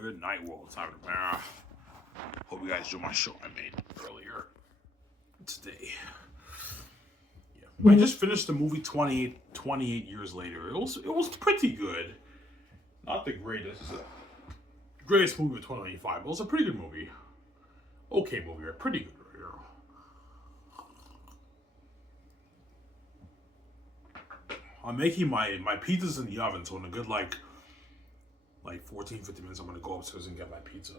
Good night, world. Time to hope you guys enjoyed my show I made earlier today. Yeah, I just finished the movie 28 years later. It was pretty good. Not the greatest movie of 2025, but it was a pretty good movie. Okay movie, right? Pretty good, right? I'm making my pizzas in the oven, so in a good like 14, 15 minutes, I'm gonna go upstairs and get my pizza,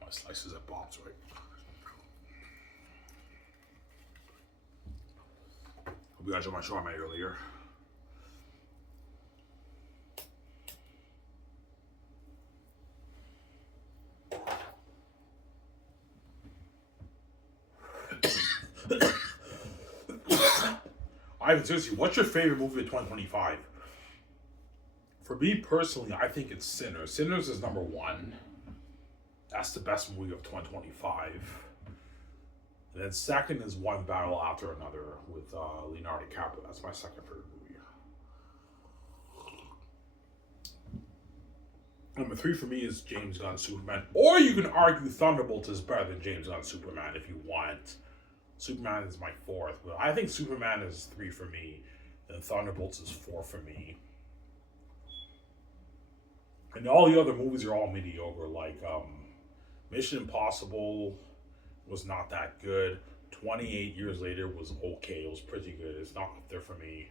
my slices at Bob's, right? Hope you guys enjoyed my show I made earlier. Ivan, seriously, what's your favorite movie of 2025? For me personally, I think it's Sinners. Sinners is number one. That's the best movie of 2025. And then second is One Battle After Another with Leonardo DiCaprio. That's my second favorite movie. Number three for me is James Gunn's Superman. Or you can argue Thunderbolts is better than James Gunn's Superman if you want. Superman is my fourth, but I think Superman is 3 for me, and Thunderbolts is 4 for me. And all the other movies are all mediocre. Like Mission Impossible was not that good. 28 Years Later was okay. It was pretty good. It's not up there for me.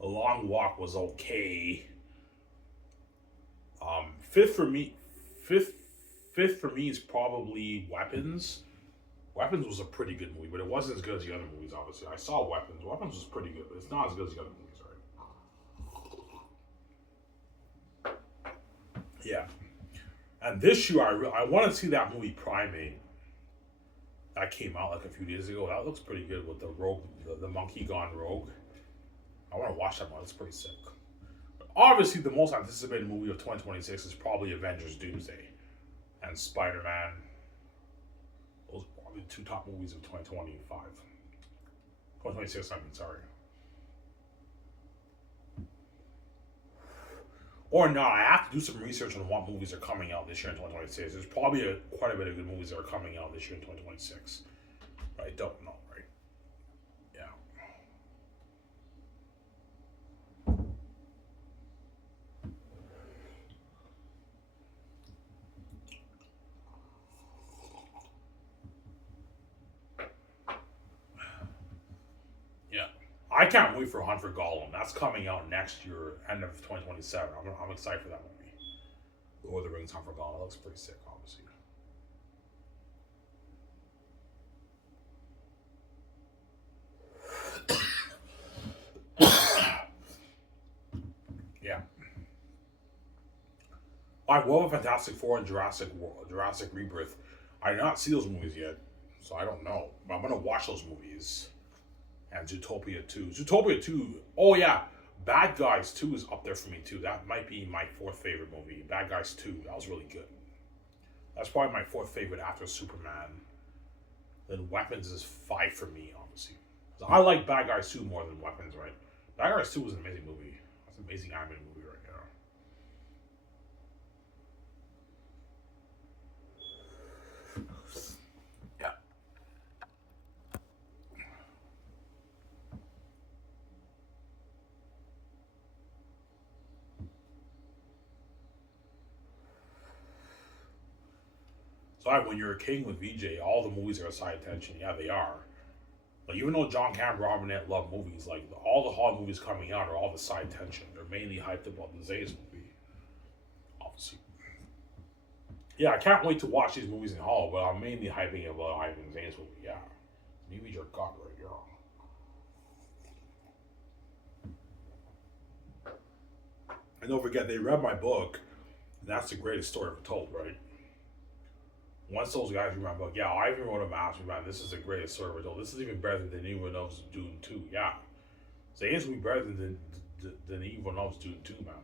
A Long Walk was okay. Fifth for me is probably Weapons. Weapons was a pretty good movie, but it wasn't as good as the other movies, obviously. I saw Weapons. Weapons was pretty good, but it's not as good as the other movies, right? Yeah. And this year, I want to see that movie Primate that came out like a few days ago. That looks pretty good with the rogue, the monkey gone rogue. I want to watch that one. It's pretty sick. But obviously, the most anticipated movie of 2026 is probably Avengers Doomsday and Spider-Man. Those are probably the 2 top movies of 2025. 2026, I mean, sorry. Or not, I have to do some research on what movies are coming out this year in 2026. There's probably quite a bit of good movies that are coming out this year in 2026. But I don't know, right? Yeah. I can't wait for Hunt for Gollum. That's coming out next year, end of 2027. I'm excited for that movie. Lord of the Rings, Hunt for Gollum. That looks pretty sick, obviously. Yeah. I love Fantastic Four and Jurassic Rebirth. I did not see those movies yet, so I don't know. But I'm gonna watch those movies. And Zootopia 2. Zootopia 2, oh yeah, Bad Guys 2 is up there for me too. That might be my 4th favorite movie. Bad Guys 2, that was really good. That's probably my 4th favorite after Superman. Then Weapons is 5 for me, obviously. So I like Bad Guys 2 more than Weapons, right? Bad Guys 2 was an amazing movie. That's an amazing animated movie right now. So when you're a king with VJ, all the movies are a side attention. Yeah, they are. Like even though John Cameron and Robinette love movies, like all the Hollywood movies coming out are all the side tension. They're mainly hyped about the Xanus movie, obviously. Yeah, I can't wait to watch these movies in Hollywood, but I'm mainly hyping about Ivan Xanus movie. Yeah, movies are god right here. And don't forget, they read my book, and that's the greatest story ever told, right? Once those guys read my book, yeah, I even wrote a master, man, this is the greatest story ever told. This is even better than anyone else doing too. Yeah. So it's be better than anyone else doing too, man.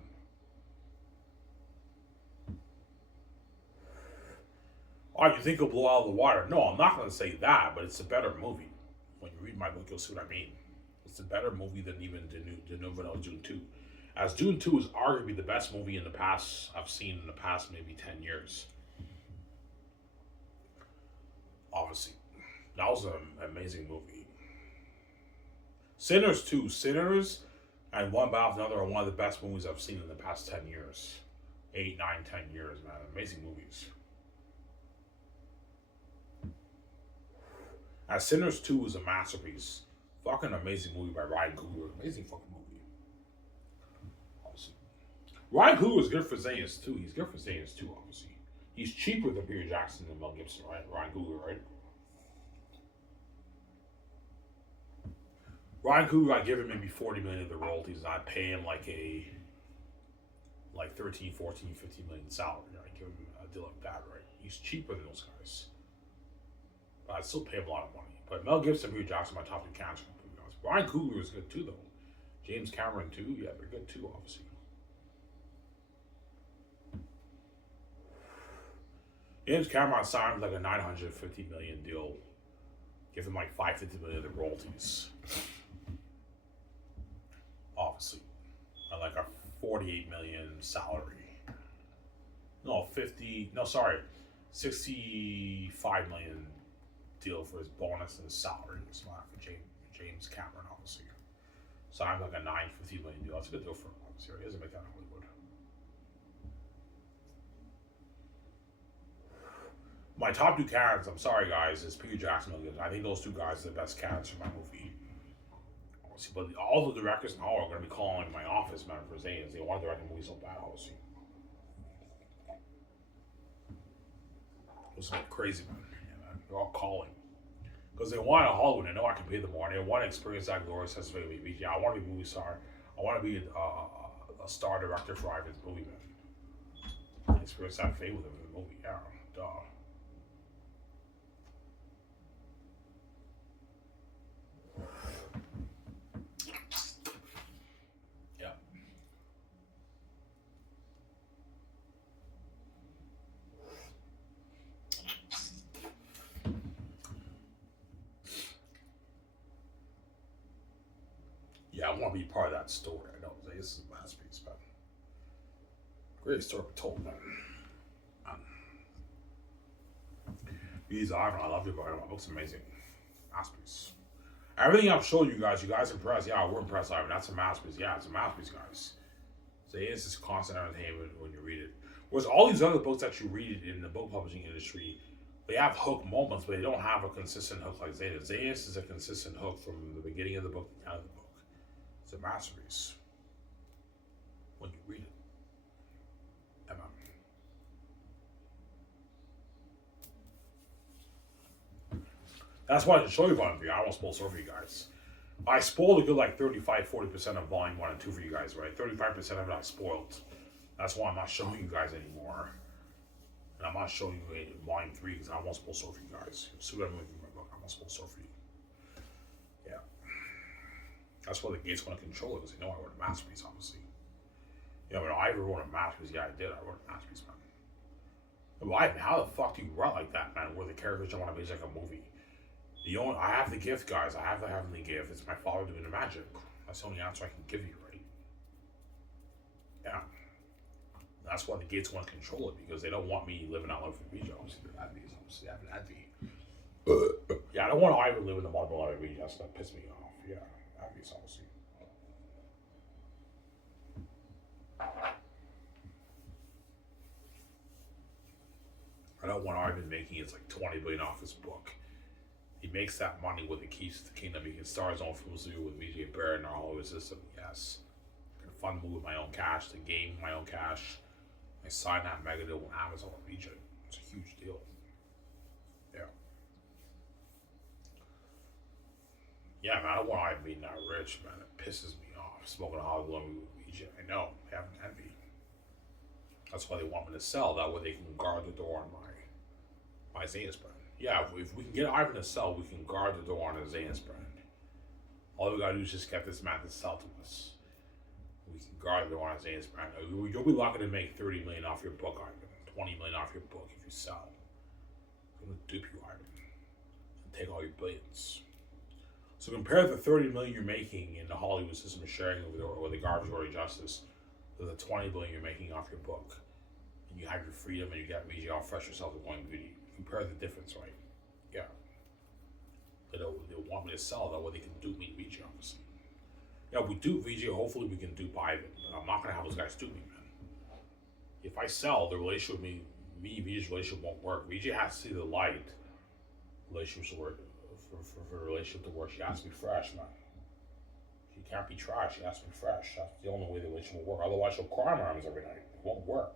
Oh, you think it'll blow out of the water? No, I'm not going to say that, but it's a better movie. When you read my book, you'll see what I mean. It's a better movie than even the new one I was doing too. As Dune 2 is arguably the best movie in the past I've seen in the past maybe 10 years. Obviously. That was an amazing movie. Sinners 2. Sinners and One Battle for Another are one of the best movies I've seen in the past 10 years. 8, 9, 10 years, man. Amazing movies. As Sinners 2 is a masterpiece. Fucking amazing movie by Ryan Coogler. Amazing fucking movie. Obviously. Ryan Coogler is good for Xanus too. He's good for Xanus too, obviously. He's cheaper than Peter Jackson and Mel Gibson, right? Ryan Coogler, right? Ryan Coogler, I give him maybe 40 million of the royalties, and I pay him like 13, 14, 15 million salary. I give him a deal like that, right? He's cheaper than those guys. But I still pay him a lot of money. But Mel Gibson and Peter Jackson are my top 2 candidates. Ryan Coogler is good too, though. James Cameron too, yeah, they're good too, obviously. James Cameron signed like a $950 million deal. Give him like $550 million of the royalties. Obviously. And like a $48 million salary. No, 65 million deal for his bonus and his salary. It's not for James Cameron, obviously. So I'm like a $950 million deal. That's a good deal for him, obviously. He doesn't make that in Hollywood. My top 2 candidates, I'm sorry guys, is Peter Jackson. I think those 2 guys are the best candidates for my movie. Obviously, but all the directors now are going to be calling my office, man, for Xanus. They want to direct a movie so bad, obviously. It's like crazy, man. Yeah, man. They're all calling. Because they want a Hollywood. They know I can pay them more. They want to experience that glorious sensibility. Yeah, I want to be a movie star. I want to be a star director for Ivan's movie, man. Experience that fate with him in the movie. Yeah, duh. Yeah, I want to be part of that story. I know this is a masterpiece, but great story told, man. These Ivan, I love you, but my book's amazing. Masterpiece. Everything I've showed you guys impressed. Yeah, we're impressed, Ivan. That's a masterpiece. Yeah, it's a masterpiece, guys. So it's just constant entertainment when you read it. Whereas all these other books that you read in the book publishing industry, they have hook moments, but they don't have a consistent hook like Xanus. Xanus is a consistent hook from the beginning of the book to the end of the book. It's a masterpiece when you read it. Emma. That's why I didn't show you Volume 3. I almost spoiled for you guys. I spoiled a good like 35-40% of Volume 1 and 2 for you guys, right? 35% of it I spoiled. That's why I'm not showing you guys anymore. And I'm not showing you Volume 3 because I almost spoiled for you guys. You'll see what I'm doing in my book. I almost spoiled for you. Yeah. That's why the gates want to control it, because they know I wrote a masterpiece, obviously. Yeah, but I ever wrote a masterpiece. Yeah, I did. I wrote a masterpiece, man. Well, how the fuck do you write like that, man? Where the characters don't want to be like a movie? I have the gift, guys. I have the heavenly gift. It's my father doing the magic. That's the only answer I can give you, right? Yeah. That's why the gates want to control it, because they don't want me living out life with Ouija. Obviously, they're advies. Obviously, I have an advie. Yeah, I don't want to either live in the modern life with Ouija. That's that piss me off. Yeah, advies, obviously. I don't want Ivan making it's like $20 billion off his book. He makes that money with the keys to the kingdom. He can start his own film studio with VJ Barrett and all of his system. Yes. I can fund the movie with my own cash, the game with my own cash. I signed that mega deal with Amazon with VJ. It's a huge deal. Yeah. Yeah, man, I don't want Ivan being that rich, man. It pisses me off. Smoking a Hollywood movie with VJ. I know. I have an envy. That's why they want me to sell. That way they can guard the door on my Xanus brand. Yeah, if we can get Ivan to sell, we can guard the door on the Xanus brand. All we gotta do is just get this man to sell to us. We can guard the door on the Xanus brand. You'll be lucky to make $30 million off your book, Ivan. $20 million off your book if you sell. I'm gonna dupe you, Ivan. And take all your billions. So compare the 30 million you're making in the Hollywood system of sharing or the garbage order justice to the 20 billion you're making off your book. And you have your freedom and you get VG all fresh yourself with going beauty. Compare the difference, right? Yeah. They'll want me to sell that way they can dupe me VG, obviously. Yeah, we dupe VG, hopefully we can dupe Ivan, but I'm not gonna have those guys dupe me, man. If I sell, the relationship with VG's relationship won't work. VG has to see the light. Relationships work for a relationship to work. She has to be fresh, man. She can't be trash. She has to be fresh. That's the only way the relationship will work. Otherwise, she'll cry my arms every night. It won't work.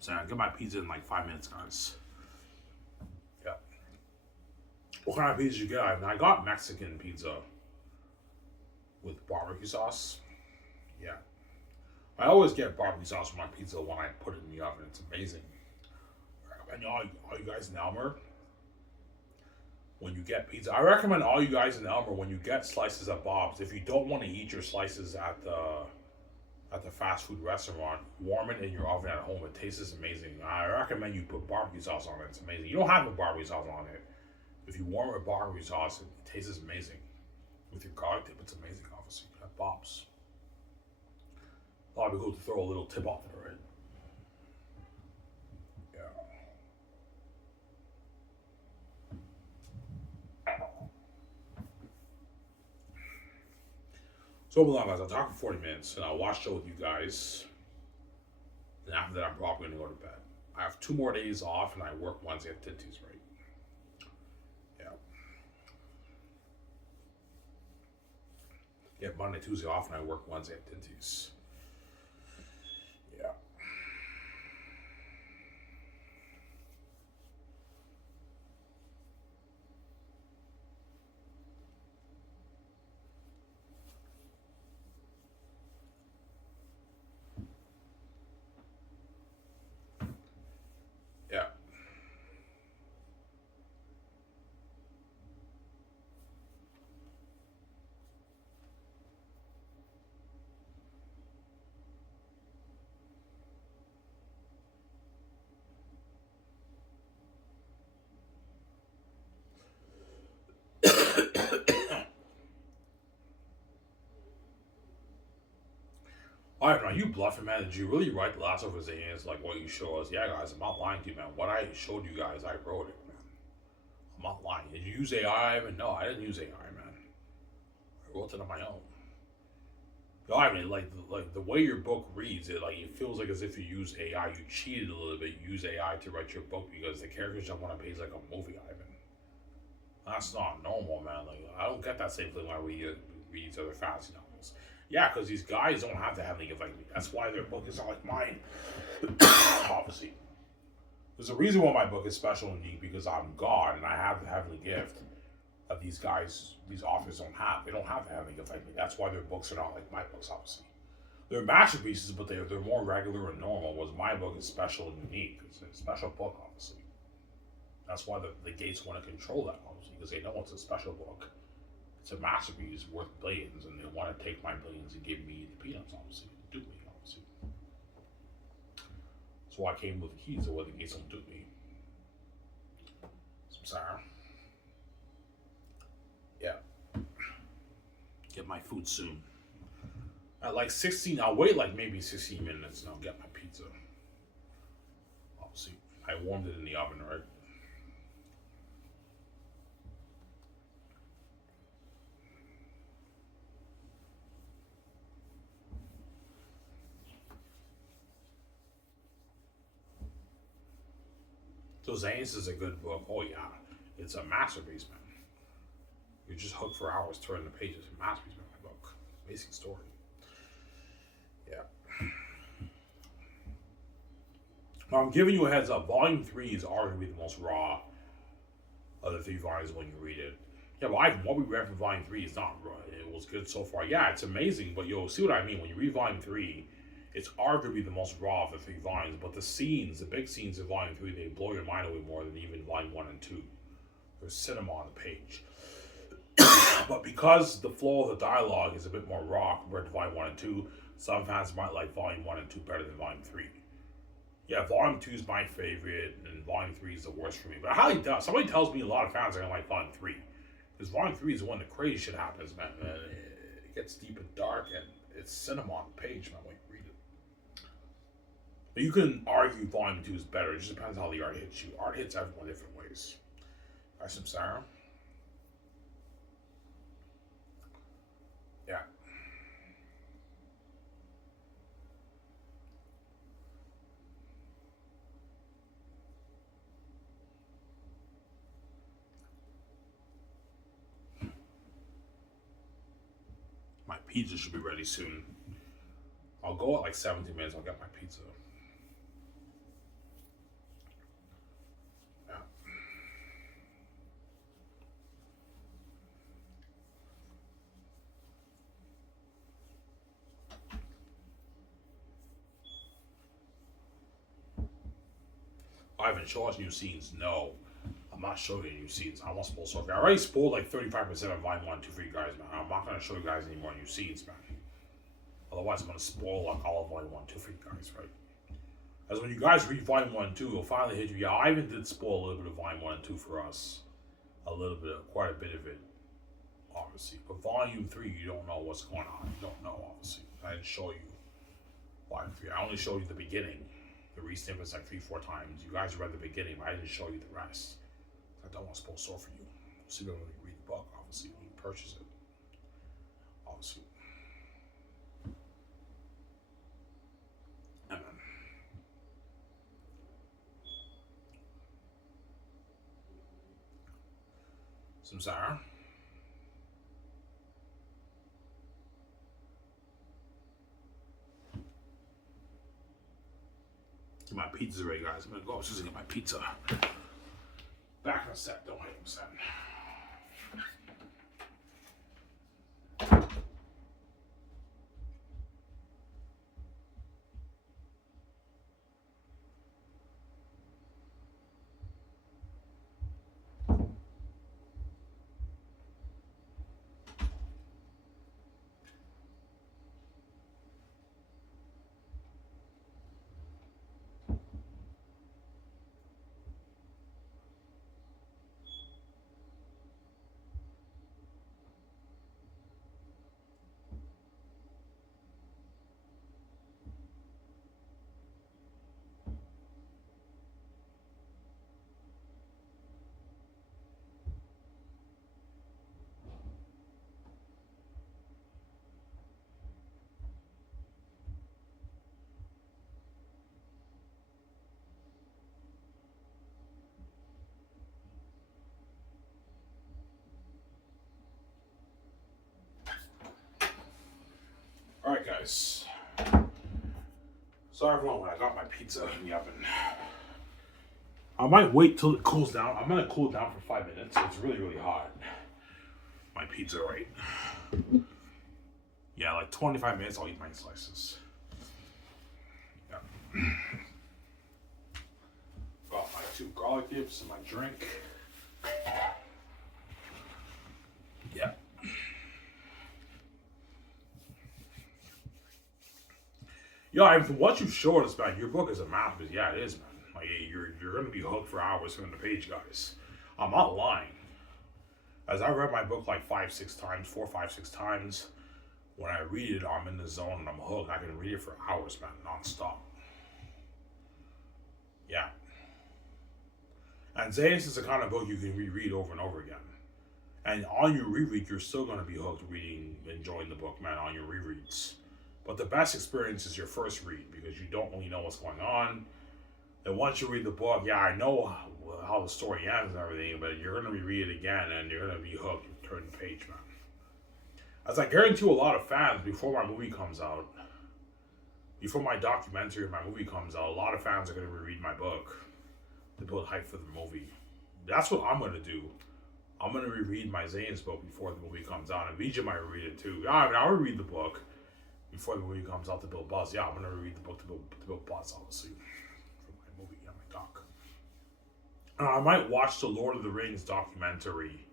So I get my pizza in like 5 minutes, guys. Yeah. What kind of pizza did you get? I got Mexican pizza with barbecue sauce. Yeah. I always get barbecue sauce for my pizza when I put it in the oven. It's amazing. And all you guys in Elmer, when you get pizza, I recommend all you guys in Elmer when you get slices at Bob's. If you don't want to eat your slices at the fast food restaurant, warm it in your oven at home. It tastes amazing. I recommend you put barbecue sauce on it. It's amazing. You don't have to put barbecue sauce on it. If you warm it with barbecue sauce, it tastes amazing. With your garlic dip, it's amazing. Obviously, at Bob's. A lot of people to throw a little tip off it, right? So hold on, guys. I'll talk for 40 minutes and I'll watch show with you guys. And after that, I'm probably gonna go to bed. I have 2 more days off and I work Wednesday at Tinty's, right? Yeah. Get Monday, Tuesday off and I work Wednesday at Tinty's. Yeah. Yeah. Alright, now you bluffing, man. Did you really write The Last of Us Xanus like what you show us? Yeah, guys, I'm not lying to you, man. What I showed you guys, I wrote it, man. I'm not lying. Did you use AI? No, I didn't use AI, man. I wrote it on my own. No, I mean, like the way your book reads, it feels like as if you use AI. You cheated a little bit. You use AI to write your book because the characters jump on a page like a movie, Ivan. That's not normal, man. Like I don't get that same feeling when I read these other fantasy novels. Yeah, because these guys don't have to have any like me. That's why their book is not like mine. Obviously, there's a reason why my book is special and unique because I'm God and I have the heavenly gift that these authors don't have. They don't have the heavenly gift like me. That's why their books are not like my books. Obviously, they're masterpieces, but they're more regular and normal. Whereas my book is special and unique. It's a special book, obviously. That's why the gates want to control that, obviously, because they know it's a special book. It's a masterpiece worth billions, and they want to take my billions and give me the peanuts, obviously. Dupe me, obviously. That's why I came with the keys, so the gates don't dupe me. Some sour. Yeah. Get my food soon. At like 16, I'll wait like maybe 16 minutes and I'll get my pizza. Obviously, I warmed it in the oven, right? So Xanus is a good book. Oh yeah, it's a masterpiece, man. You're just hooked for hours turning the pages. A masterpiece, man. My book, amazing story. Yeah. Now I'm giving you a heads up. Volume 3 is arguably the most raw of the 3 volumes when you read it. Yeah, but what we read from Volume 3 is not raw. It was good so far. Yeah, it's amazing, but you'll see what I mean when you read Volume 3. It's arguably the most raw of the 3 volumes, but the big scenes in Volume 3, they blow your mind away more than even Volume 1 and 2. There's cinema on the page. But because the flow of the dialogue is a bit more raw compared to Volume 1 and 2, some fans might like Volume 1 and 2 better than Volume 3. Yeah, Volume 2 is my favorite, and Volume 3 is the worst for me. But I highly doubt. Somebody tells me a lot of fans are going to like Volume 3. Because Volume 3 is when the crazy shit happens, man. And it gets deep and dark, and it's cinema on the page, man, when you read it. But you can argue Volume 2 is better. It just depends how the art hits you. Art hits everyone different ways. Got some Sarah? Yeah. My pizza should be ready soon. I'll go at like 17 minutes. I'll get my pizza. Yeah. I haven't shown us new scenes. No. I'm not showing you new scenes. I want to spoil something. I already spoiled like 35% of Volume 1, 2 for you guys, man. I'm not going to show you guys any more new scenes, man. Otherwise, I'm going to spoil like all of Volume 1, 2 for you guys, right? As when you guys read Volume 1 and 2, it'll finally hit you. Yeah, I even did spoil a little bit of Volume 1 and 2 for us. A little bit, quite a bit of it, obviously. But Volume 3, you don't know what's going on. You don't know, obviously. I didn't show you Volume 3. I only showed you the beginning. The re-snippets like 3-4 times. You guys read the beginning, but I didn't show you the rest. I don't want to spoil so for you. See when you read the book, obviously, when you purchase it. Obviously. And then some Sarah. My pizza's ready, guys. I'm gonna go upstairs and get my pizza. Back in a sec, don't hit him, son. Alright, guys. Sorry everyone when I got my pizza in the oven. I might wait till it cools down. I'm gonna cool it down for 5 minutes. It's really, really hot. My pizza, right? Yeah, like 25 minutes I'll eat my slices. Yeah. Got my 2 garlic dips and my drink. Yeah. Yeah, from what you've showed us, man, your book is a masterpiece. Yeah, it is, man. Like you're gonna be hooked for hours from the page, guys. I'm not lying. As I read my book like 5-6 times, 4-5-6 times. When I read it, I'm in the zone and I'm hooked. I can read it for hours, man, non-stop. Yeah. And Xanus is the kind of book you can reread over and over again. And on your reread, you're still gonna be hooked reading, enjoying the book, man, on your rereads. But the best experience is your first read because you don't really know what's going on. And once you read the book, yeah, I know how the story ends and everything, but you're going to reread it again and you're going to be hooked and turn the page, man. As I guarantee a lot of fans, before my movie comes out, before my documentary or my movie comes out, a lot of fans are going to reread my book to build hype for the movie. That's what I'm going to do. I'm going to reread my Xanus book before the movie comes out, and Vijay might read it too. I mean, I'll reread the book before the movie comes out to build buzz. Yeah, I'm going to read the book to build buzz, obviously, for my movie, yeah, my doc. I might watch the Lord of the Rings documentary,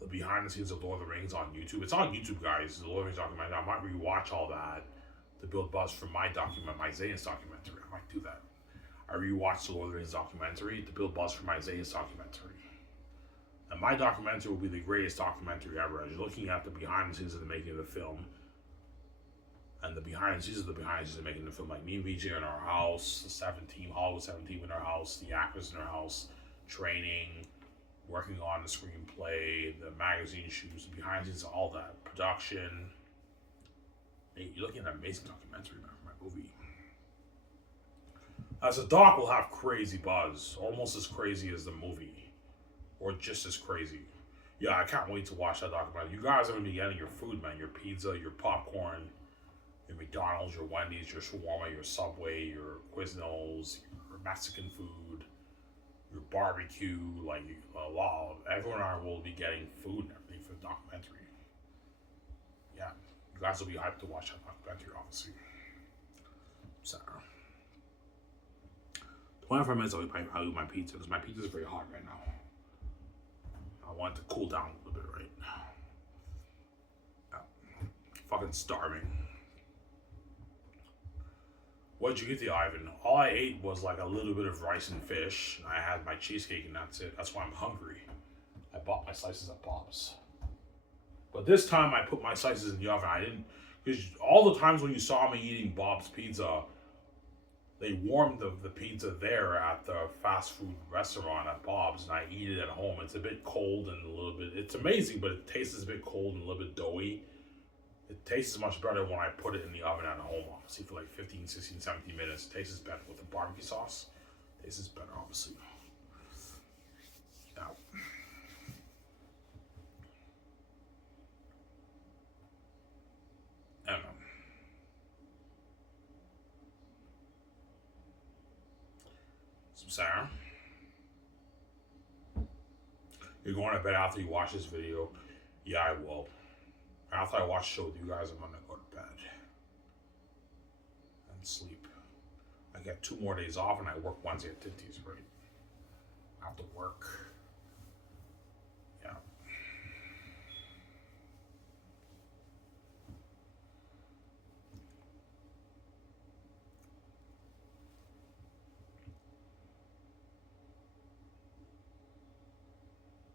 the behind the scenes of Lord of the Rings on YouTube. It's on YouTube, guys, the Lord of the Rings documentary. I might rewatch all that to build buzz for my Xanus documentary. I might do that. I rewatched the Lord of the Rings documentary to build buzz for my Xanus documentary. And my documentary will be the greatest documentary ever. As you're looking at the behind the scenes of the making of the film, and the behind the scenes of making the film, like me and VJ in our house, the 17, Hollywood 17 in our house, the actors in our house, training, working on the screenplay, the magazine shoots, the behind the scenes, all that, production. Hey, you're looking at an amazing documentary, man, for my movie. As a doc, will have crazy buzz, almost as crazy as the movie, or just as crazy. Yeah, I can't wait to watch that documentary. You guys are gonna be getting your food, man, your pizza, your popcorn, your McDonald's, your Wendy's, your shawarma, your Subway, your Quiznos, your Mexican food, your barbecue, like a lot of everyone will be getting food and everything for the documentary. Yeah, you guys will be hyped to watch that documentary, obviously. So, 25 minutes I'll eat my pizza because my pizza is very hot right now. I want it to cool down a little bit right now. Yeah. Fucking starving. What'd you get the Ivan? All I ate was like a little bit of rice and fish. I had my cheesecake and that's it. That's why I'm hungry. I bought my slices at Bob's. But this time I put my slices in the oven. I didn't, because all the times when you saw me eating Bob's Pizza, they warmed the pizza there at the fast food restaurant at Bob's, and I eat it at home. It's a bit cold and a little bit, it's amazing, but it tastes a bit cold and a little bit doughy. It tastes much better when I put it in the oven at home, obviously, for like 15, 16, 17 minutes. It tastes better with the barbecue sauce. It tastes better, obviously. Yeah. I don't know. Some Sarah. You're going to bed after you watch this video? Yeah, I will. After I watch the show with you guys, I'm gonna go to bed and sleep. I get 2 more days off and I work Wednesday at Titties, right? I have to work. Yeah.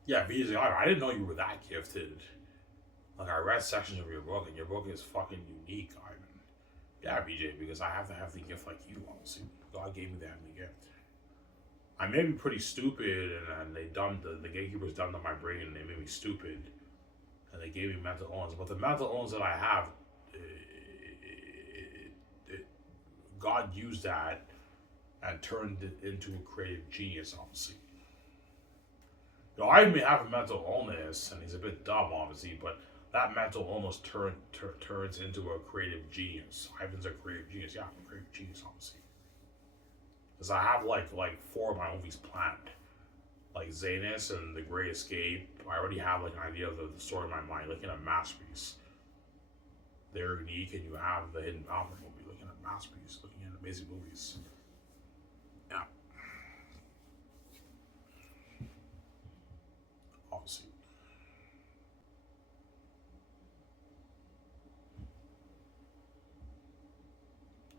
Yeah, VJ, I didn't know you were that gifted. Like, I read sections of your book, and your book is fucking unique, Ivan. Yeah, BJ, because I have to have the gift like you, honestly. God gave me the heavenly gift. I may be pretty stupid, and the gatekeepers dumbed up my brain, and they made me stupid, and they gave me mental illness. But the mental illness that I have, God used that and turned it into a creative genius, obviously. You know, I may have a mental illness, and he's a bit dumb, obviously, but that mental illness turns into a creative genius. Ivan's a creative genius. Yeah, I'm a creative genius, obviously. Because I have like 4 of my movies planned. Like Xanus and The Great Escape. I already have like an idea of the story in my mind, looking at a masterpiece. They're unique, and you have the Hidden Mountain movie, looking at a masterpiece, looking at amazing movies. Yeah. Obviously.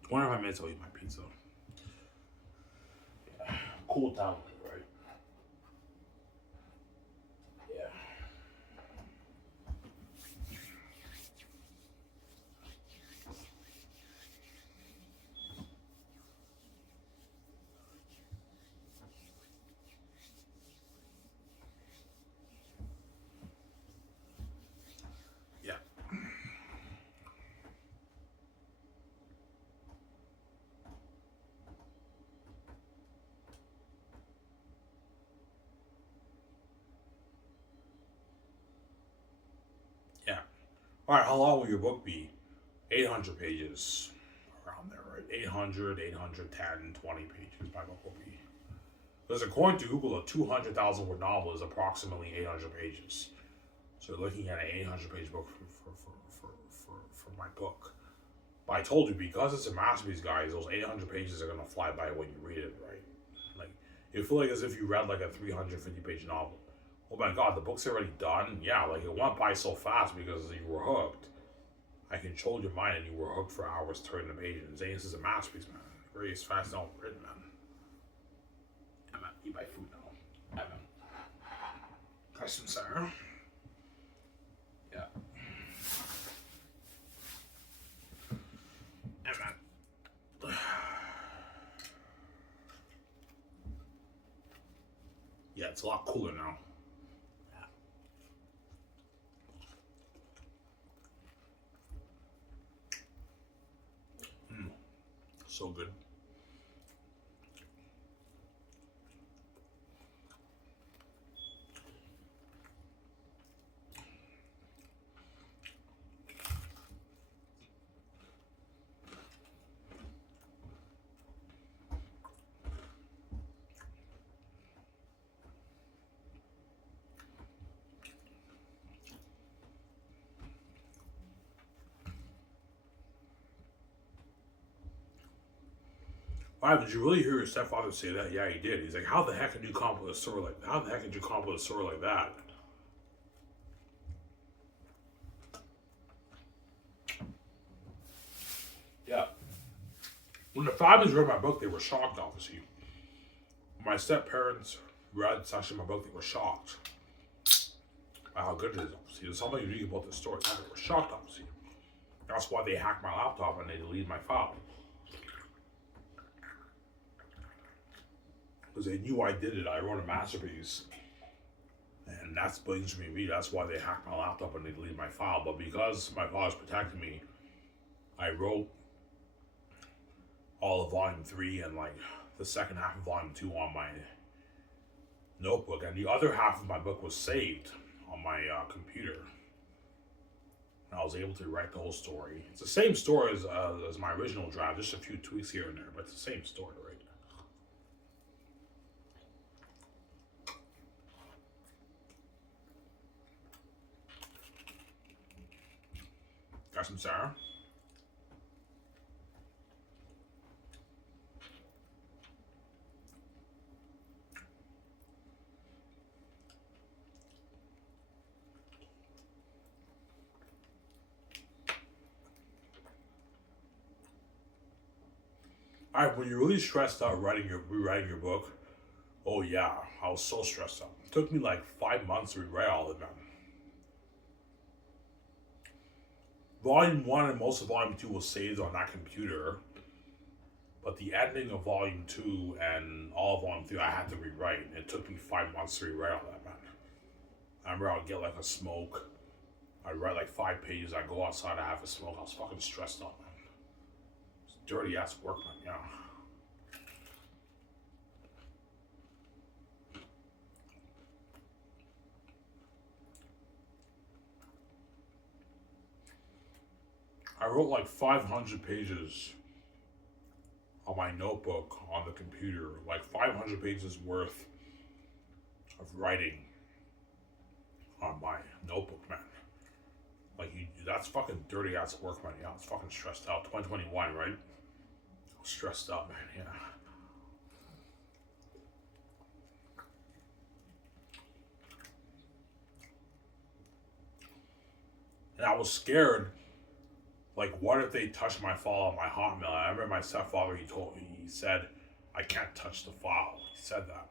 I wonder if I made to eat my pizza. Yeah. Cool down, right? Yeah. Yeah. Yeah. All right, how long will your book be? 800 pages. Around there, right? 800, 810, 20 pages my book will be. Because according to Google, a 200,000 word novel is approximately 800 pages. So you're looking at an 800 page book for my book. But I told you, because it's a masterpiece, guys, those 800 pages are going to fly by when you read it, right? Like, you feel like as if you read like a 350 page novel. Oh my God, the book's already done? Yeah, like it went by so fast because you were hooked. I controlled your mind and you were hooked for hours turning the page. And Xanus is a masterpiece, man. Greatest fast novel written, man. I'm gonna eat my food now. I'm gonna have some sour. Yeah. And man. Yeah, it's a lot cooler now. So good. Wow, did you really hear your stepfather say that? Yeah, he did. He's like, how the heck did you come up with a story like that? How the heck did you come up with a story like that? Yeah. When the Fabians read my book, they were shocked, obviously. My step parents read the section of my book, they were shocked by how good it is, obviously. There's something unique about this story. They were shocked, obviously. That's why they hacked my laptop and they deleted my file. Because they knew I did it. I wrote a masterpiece. And that's blatant for me to read. That's why they hacked my laptop and they deleted my file. But because my father's protecting me, I wrote all of volume 3 and like the second half of volume 2 on my notebook. And the other half of my book was saved on my computer. And I was able to write the whole story. It's the same story as my original draft, just a few tweaks here and there, but it's the same story, right? Got some sour? Alright, when you're really stressed out rewriting your book, oh yeah, I was so stressed out. It took me like 5 months to rewrite all of them. Volume 1 and most of Volume 2 was saved on that computer, but the ending of Volume 2 and all of Volume 3 I had to rewrite. It took me 5 months to rewrite all that, man. I remember I would get like a smoke. I'd write like 5 pages, I'd go outside, I'd have a smoke. I was fucking stressed out, man. It's dirty ass work, man, yeah. I wrote like 500 pages on my notebook on the computer, like 500 pages worth of writing on my notebook, man. Like, that's fucking dirty ass work, man. Yeah, I was fucking stressed out. 2021, right? I was stressed out, man, yeah. And I was scared. Like, what if they touch my file on my Hotmail? I remember my stepfather, he said, I can't touch the file. He said that.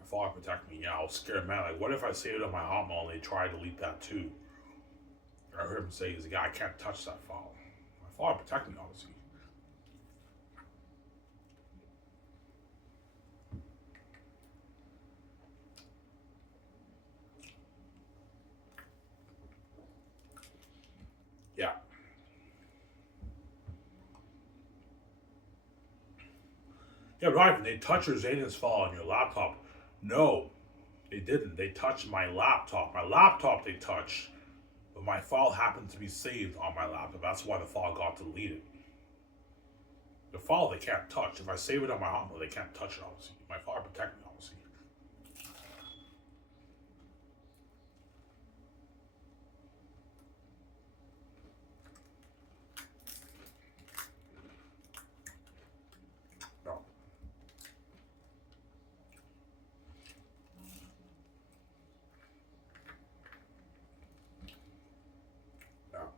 My father protected me. Yeah, I was scared, man. Like, what if I save it on my Hotmail and they try to delete that too? I heard him say, he's like, yeah, I can't touch that file. My father protected me, obviously. Yeah. Yeah, right. They touch your Xanus file on your laptop. No, they didn't. They touched my laptop. My laptop they touched. But my file happened to be saved on my laptop. That's why the file got deleted. The file they can't touch. If I save it on my Hotmail, they can't touch it, obviously. My file protects me, obviously. No. No.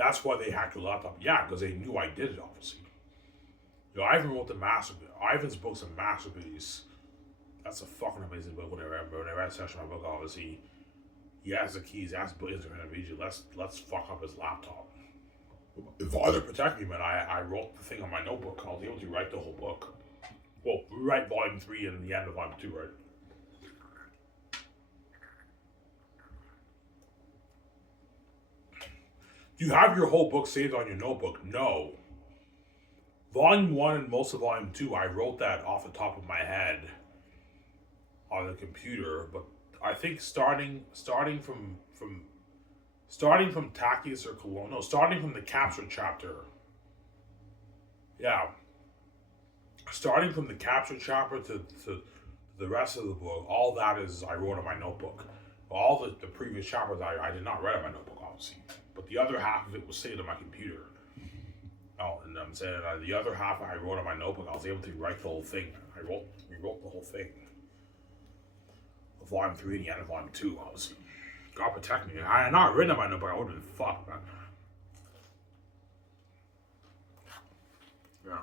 That's why they hacked your laptop. Yeah, because they knew I did it, obviously. Ivan wrote the masterpiece. Ivan's book's a masterpiece. That's a fucking amazing book. When I read a section of my book, obviously, he has the keys, he has the buttons, let's fuck up his laptop. Father protect me, man. I wrote the thing on my notebook. I was able to write the whole book. Well, we write volume 3 and the end of volume 2, right? Do you have your whole book saved on your notebook? No. Volume 1 and most of volume 2, I wrote that off the top of my head on the computer, but I think starting from Tachys or Cologne, no, starting from the capture chapter. Yeah. Starting from the capture chapter to the rest of the book, all that is I wrote in my notebook. All the previous chapters I did not write in my notebook, obviously. But the other half of it was saved on my computer. Oh, and I'm saying the other half I wrote on my notebook, I was able to write the whole thing. We wrote the whole thing. Volume 3 and the end of volume 2, obviously. God protect me. I had not written on my notebook, I would have been fucked, man. Yeah.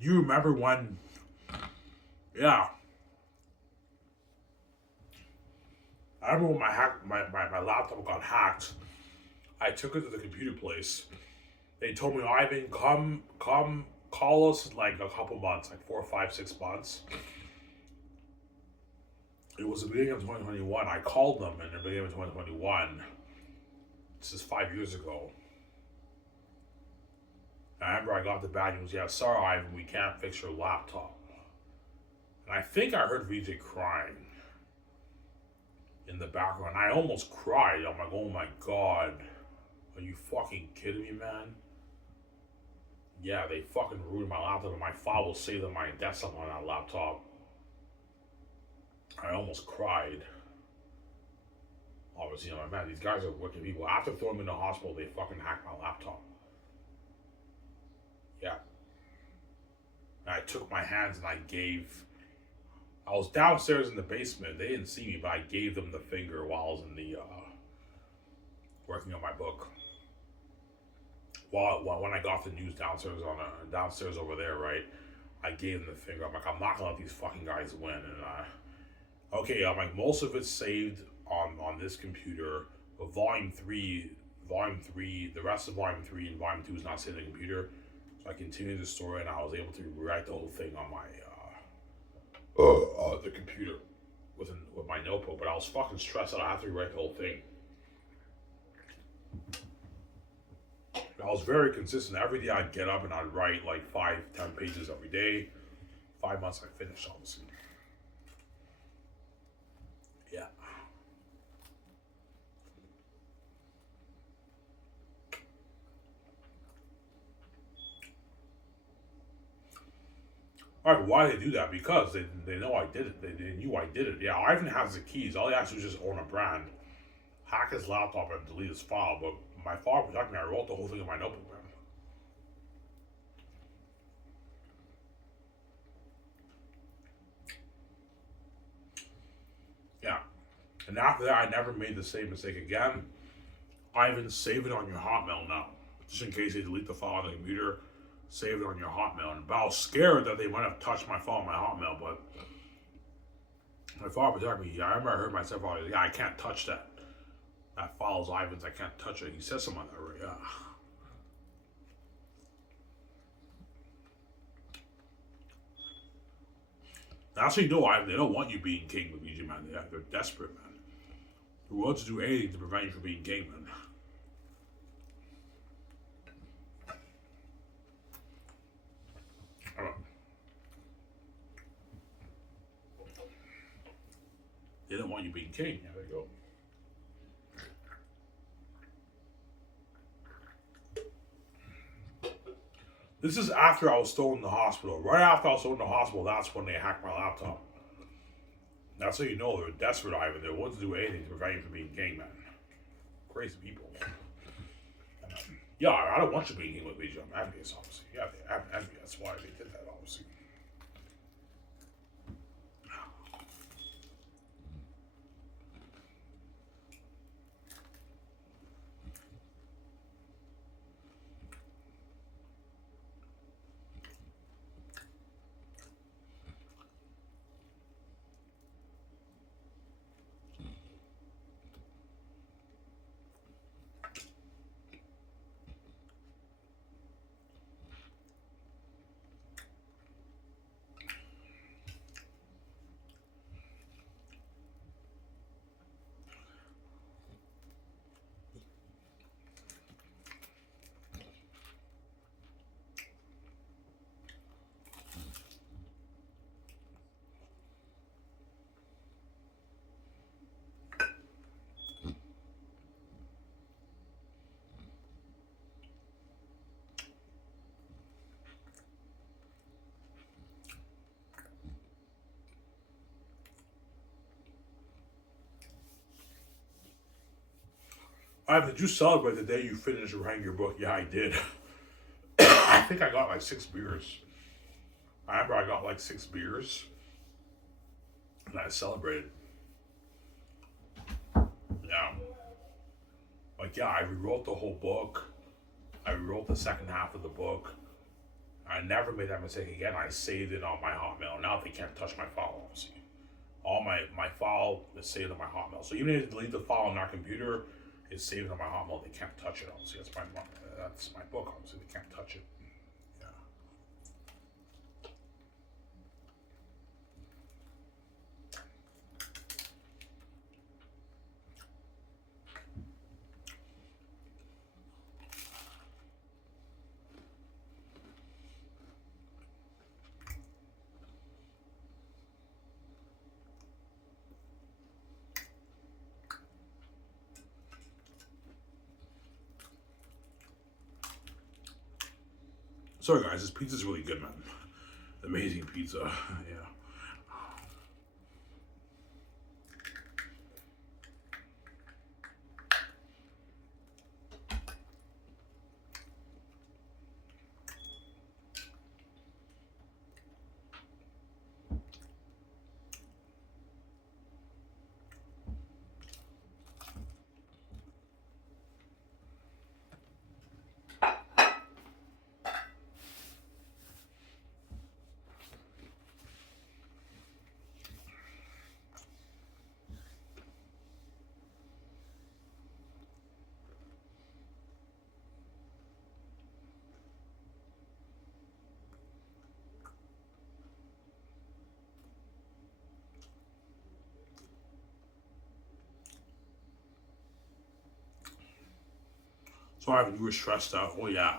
You remember when, yeah. I remember when my laptop got hacked. I took it to the computer place. They told me, Ivan, come call us in like a couple months, like 4, 5, 6 months. It was the beginning of 2021. I called them in the beginning of 2021. This is 5 years ago. I remember I got the bad news. Yeah, sorry, Ivan, we can't fix your laptop. And I think I heard VJ crying in the background. I almost cried. I'm like, oh my god. Are you fucking kidding me, man? Yeah, they fucking ruined my laptop and my file was saved on my desktop on that laptop. I almost cried. Obviously, man, these guys are wicked people. After throwing me in the hospital, they fucking hacked my laptop. Yeah. And I took my hands and I was downstairs in the basement. They didn't see me, but I gave them the finger while I was in the, working on my book. When I got the news downstairs over there, right, I gave them the finger. I'm like, I'm not gonna let these fucking guys win. And, okay, I'm like, most of it's saved on this computer, but volume 3, the rest of volume 3 and volume 2 is not saved on the computer. So I continued the story, and I was able to write the whole thing on my the computer with my notebook. But I was fucking stressed out. I had to rewrite the whole thing. I was very consistent. Every day I'd get up and I'd write like 5, 10 pages every day. 5 months I finished, obviously. Yeah. Alright, why do they do that? Because they know I did it. They knew I did it. Yeah, Ivan has the keys. All he has to do is just own a brand, hack his laptop, and delete his file. But my file protected me. I wrote the whole thing in my notebook, man. Yeah. And after that, I never made the same mistake again. Ivan, save it on your Hotmail now. Just in case they delete the file on the computer, save it on your Hotmail. But I was scared that they might have touched my file on my Hotmail, but my file protected me. I remember I heard myself, yeah, I can't touch that. That file's Ivan's, I can't touch it. He said something like that, right? Yeah. That's how you know Ivan, they don't want you being king with BG, man. They're desperate, man. They're willing to do anything to prevent you from being king, man. They don't want you being king, yeah. go. This is after I was still in the hospital. Right after I was still in the hospital, that's when they hacked my laptop. That's how you know they're desperate, Ivan. They're willing to do anything to prevent you from being gang, man. Crazy people. Yeah, I don't want you being gang with me, I'm envious, obviously. Yeah, I'm envious. That's why they did that, obviously. Ivan, did you celebrate the day you finished writing your book? Yeah, I did. I think I got like 6 beers. I remember I got like 6 beers. And I celebrated. Yeah. Like, yeah, I rewrote the whole book. I rewrote the second half of the book. I never made that mistake again. I saved it on my Hotmail. Now they can't touch my file, obviously. All my file is saved on my Hotmail. So even if they delete the file on our computer, it's saved on my Hotmail. They can't touch it, obviously. That's my book, obviously. They can't touch it. Yeah. Sorry guys, this pizza's really good, man. Amazing pizza. Yeah. So Ivan, you were stressed out. Oh yeah.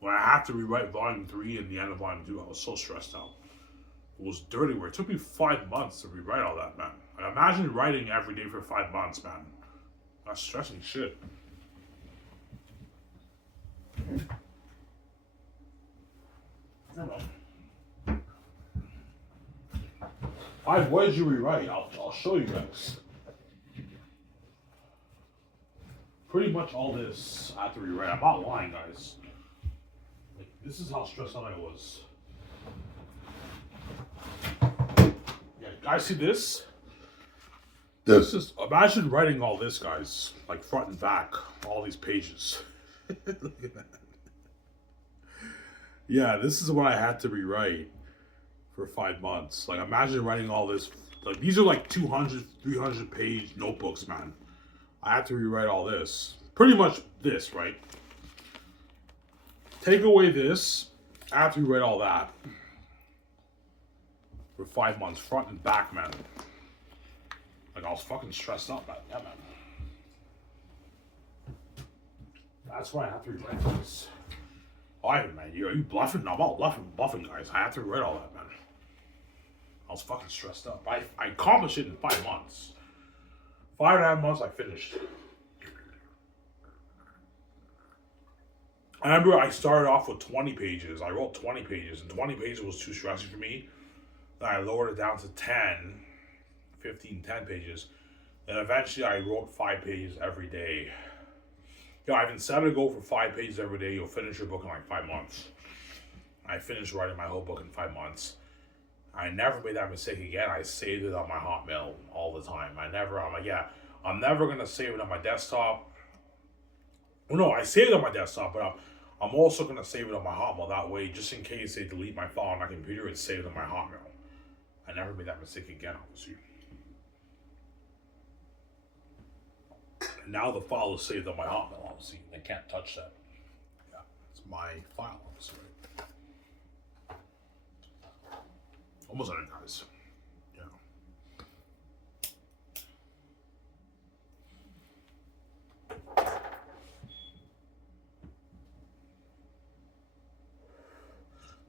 When I had to rewrite volume 3 and the end of volume 2, I was so stressed out. It was dirty work. It took me 5 months to rewrite all that, man. Like, imagine writing every day for 5 months, man. That's stressing shit. Ivan, what did you rewrite? I'll show you guys. Pretty much all this I have to rewrite. I'm not lying, guys. Like, this is how stressed out I was. Yeah, guys, see this? This is, imagine writing all this, guys. Like front and back, all these pages. Look at that. Yeah, this is what I had to rewrite for 5 months. Like, imagine writing all this. Like, these are like 200, 300 page notebooks, man. I have to rewrite all this. Pretty much this, right? Take away this. I have to rewrite all that. For 5 months, front and back, man. Like, I was fucking stressed out, man. Yeah, man. That's why I have to rewrite this. Alright, man. Are you bluffing? No, I'm not bluffing, guys. I have to rewrite all that, man. I was fucking stressed out. I accomplished it in 5 months. 5.5 months I finished. I remember I started off with 20 pages. I wrote 20 pages, and 20 pages was too stressing for me. Then I lowered it down to 10, 15, 10 pages. And eventually I wrote 5 pages every day. I've been set to go for 5 pages every day. You'll finish your book in like 5 months. I finished writing my whole book in 5 months. I never made that mistake again. I saved it on my Hotmail all the time. I'm never going to save it on my desktop. Well, no, I saved it on my desktop, but I'm also going to save it on my Hotmail. That way, just in case they delete my file on my computer, it's saved on my Hotmail. I never made that mistake again, obviously. And now the file is saved on my Hotmail, obviously. They can't touch that. Yeah, it's my file, obviously. Almost done, guys. Yeah.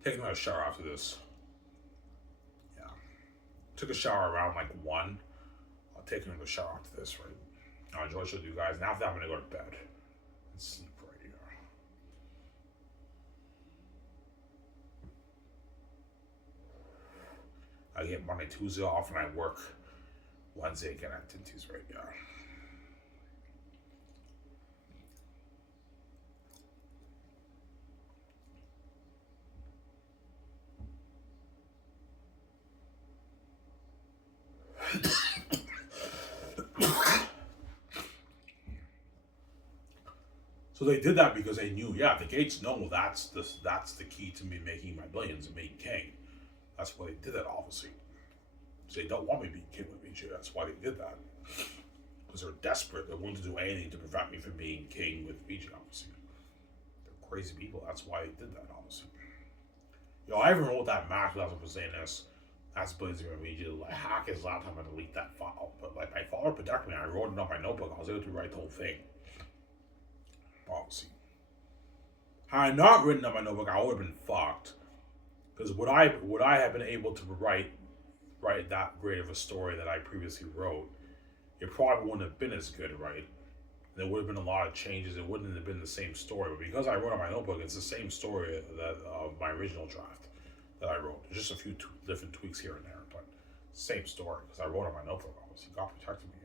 Taking another shower after this. Yeah. Took a shower around like 1. I'll take another shower after this, right? I'll enjoy showing you guys. And after that, I'm going to go to bed and sleep right here. I get Monday, Tuesday off, and I work Wednesday again activities right now. So they did that because they knew, the Gates know that's the key to me making my billions and being king. That's why they did that, obviously. So they don't want me being king with VJ. That's why they did that. Because they're desperate. They're willing to do anything to prevent me from being king with VJ, obviously. They're crazy people. That's why they did that, obviously. I even wrote that match without them saying this. That's Blazing with VJ. Like, hack his laptop and delete that file. But like my father protected me. I wrote it on my notebook. I was able to write the whole thing. Obviously. Had I not written on my notebook, I would have been fucked. Because would I have been able to write that great of a story that I previously wrote? It probably wouldn't have been as good, right? There would have been a lot of changes. It wouldn't have been the same story. But because I wrote on my notebook, it's the same story that of my original draft that I wrote. There's just a few different tweaks here and there, but same story because I wrote on my notebook. Obviously, God protected me.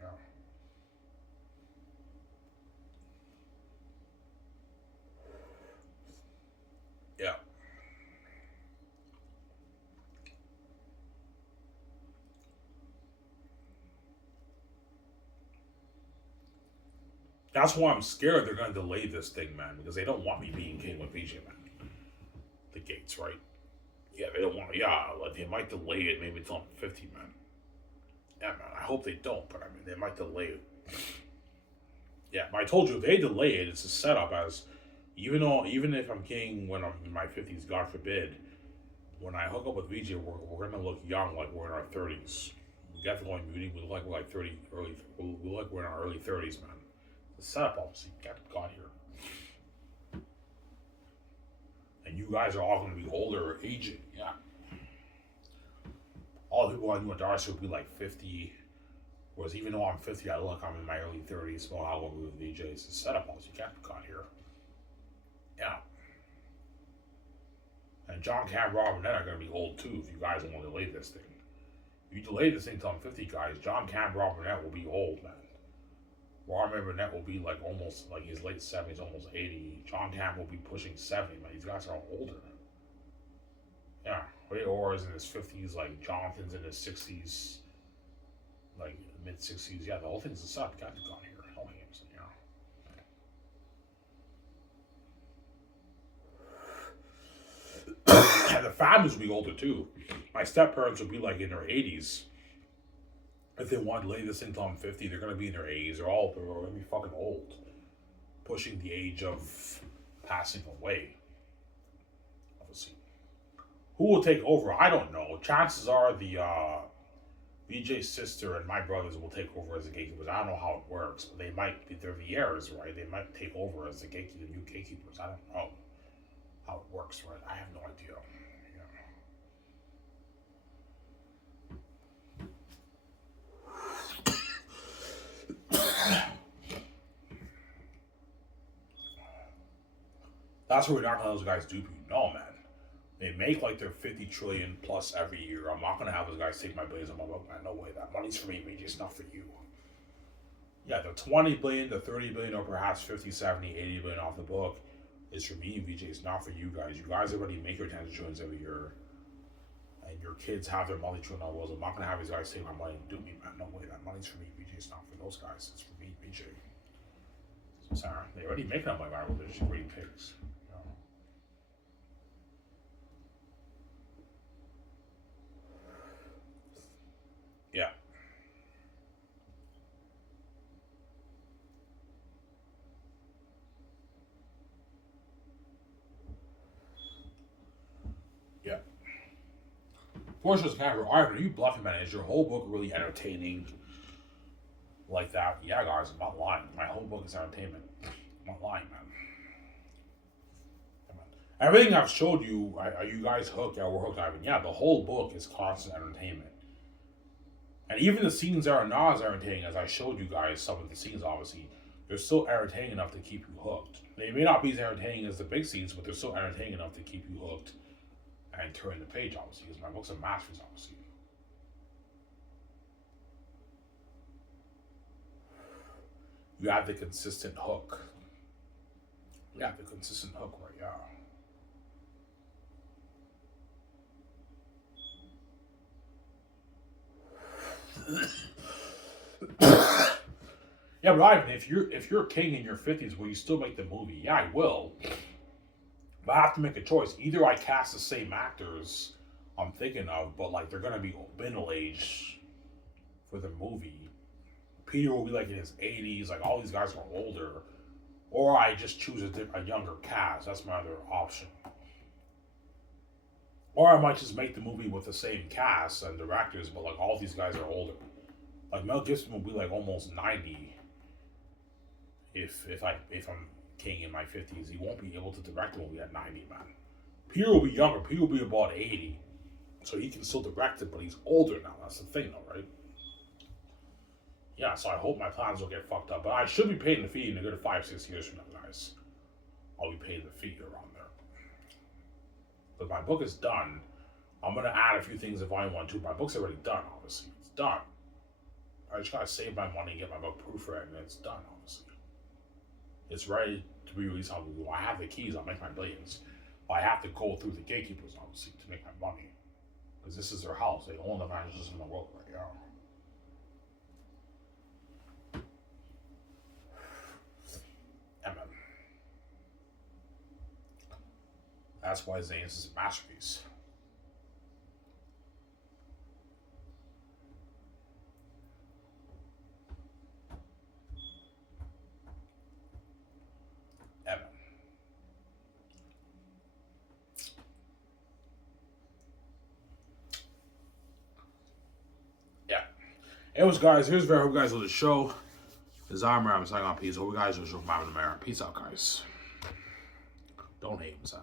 Yeah. Yeah. That's why I'm scared they're going to delay this thing, man, because they don't want me being king with PJ, man. The Gates, right? Yeah, they don't want to. Yeah, like they might delay it maybe until I'm 50, man. Yeah, man, I hope they don't, but I mean, they might delay it. Yeah, but I told you, if they delay it, it's a setup as, even if I'm king when I'm in my 50s, God forbid, when I hook up with VJ, we're going to look young like we're in our 30s. We definitely we look like we're like 30, we look like we're in our early 30s, man. The setup, obviously, got here. And you guys are all going to be older or aging, yeah. All the people I knew at Darcy would be like 50. Whereas even though I'm 50, I look, I'm in my early 30s. Well, I'll go with VJ. It's the setup, obviously, got here. Yeah. And John Cam, Rob, and Ned are going to be old too if you guys want to delay this thing. If you delay this thing until I'm 50, guys, John Cam, Rob, and Ned will be old, man. Robert Burnett will be like almost like his late 70s, almost 80. John Cam will be pushing 70, man. These guys are all older. Yeah. Ray Orr is in his 50s, like Jonathan's in his 60s, like mid 60s. Yeah, the whole thing's a setup. Got gone here. Hell games, yeah. And the families will be older too. My step parents will be like in their 80s. If they want to lay this until I'm 50, they're going to be in their 80s. They're going to be fucking old. Pushing the age of passing away. Obviously. Who will take over? I don't know. Chances are the BJ's sister and my brothers will take over as the gatekeepers. I don't know how it works, but they might, they're the heirs, right? They might take over as the new gatekeepers. I don't know how it works, right? I have no idea. that's where we're not gonna let those guys dupe you. No, man. They make like their 50 trillion plus every year. I'm not gonna have those guys take my billions on my book, man. No way. That money's for me, it's not for you. Yeah, the 20 billion, the 30 billion, or perhaps 50, 70, 80 billion off the book is for me, VJ. It's not for you guys. You guys already make your 10 trillions every year. And your kids have their multi-trillion dollars. I'm not gonna have these guys take my money and do me, man. No way. That money's for me, VJ. It's not for those guys. It's for me, VJ. So sorry. They already make that money, man. They're just breeding pigs. You know? Yeah. Yeah. Fortunately, kind of, Ivan, are you bluffing, man? Is your whole book really entertaining like that? Yeah, guys, I'm not lying. My whole book is entertainment. I'm not lying, man. Come on. Everything I've showed you, are you guys hooked? Yeah, we're hooked, Ivan. Yeah, the whole book is constant entertainment. And even the scenes that are not as entertaining, as I showed you guys, some of the scenes, obviously, they're still entertaining enough to keep you hooked. They may not be as entertaining as the big scenes, but they're still entertaining enough to keep you hooked and turn the page, obviously, because my book's a masterpiece, obviously. You have the consistent hook. Yeah, the consistent hook, right? Yeah. Yeah, but Ivan, if you're king in your 50s, will you still make the movie? Yeah, I will. But I have to make a choice. Either I cast the same actors I'm thinking of, but like they're gonna be middle age for the movie. Peter will be like in his 80s, like all these guys are older. Or I just choose a younger cast. That's my other option. Or I might just make the movie with the same cast and directors, but like all these guys are older. Like Mel Gibson will be like almost 90 if I'm king in my 50s. He won't be able to direct the movie at 90, man. Peter will be younger. Peter will be about 80. So he can still direct it, but he's older now. That's the thing though, right? Yeah, so I hope my plans don't get fucked up. But I should be paying the fee in a good 5-6 years from now, guys. I'll be paying the fee around there. But my book is done. I'm gonna add a few things if I want to. My book's already done, obviously. It's done. I just gotta save my money and get my book proofread, and it's done, obviously. It's ready to be released on Google. I have the keys, I'll make my billions. But I have to go through the gatekeepers, obviously, to make my money. Because this is their house. They own the managers in the world right now. Yeah, man. That's why Xanus is a masterpiece. Yeah, man. Yeah. Anyways, guys, here's where I hope you guys love the show. This is I'm signing on peace. Hope you guys are having a Peace out, guys. Don't hate him, son.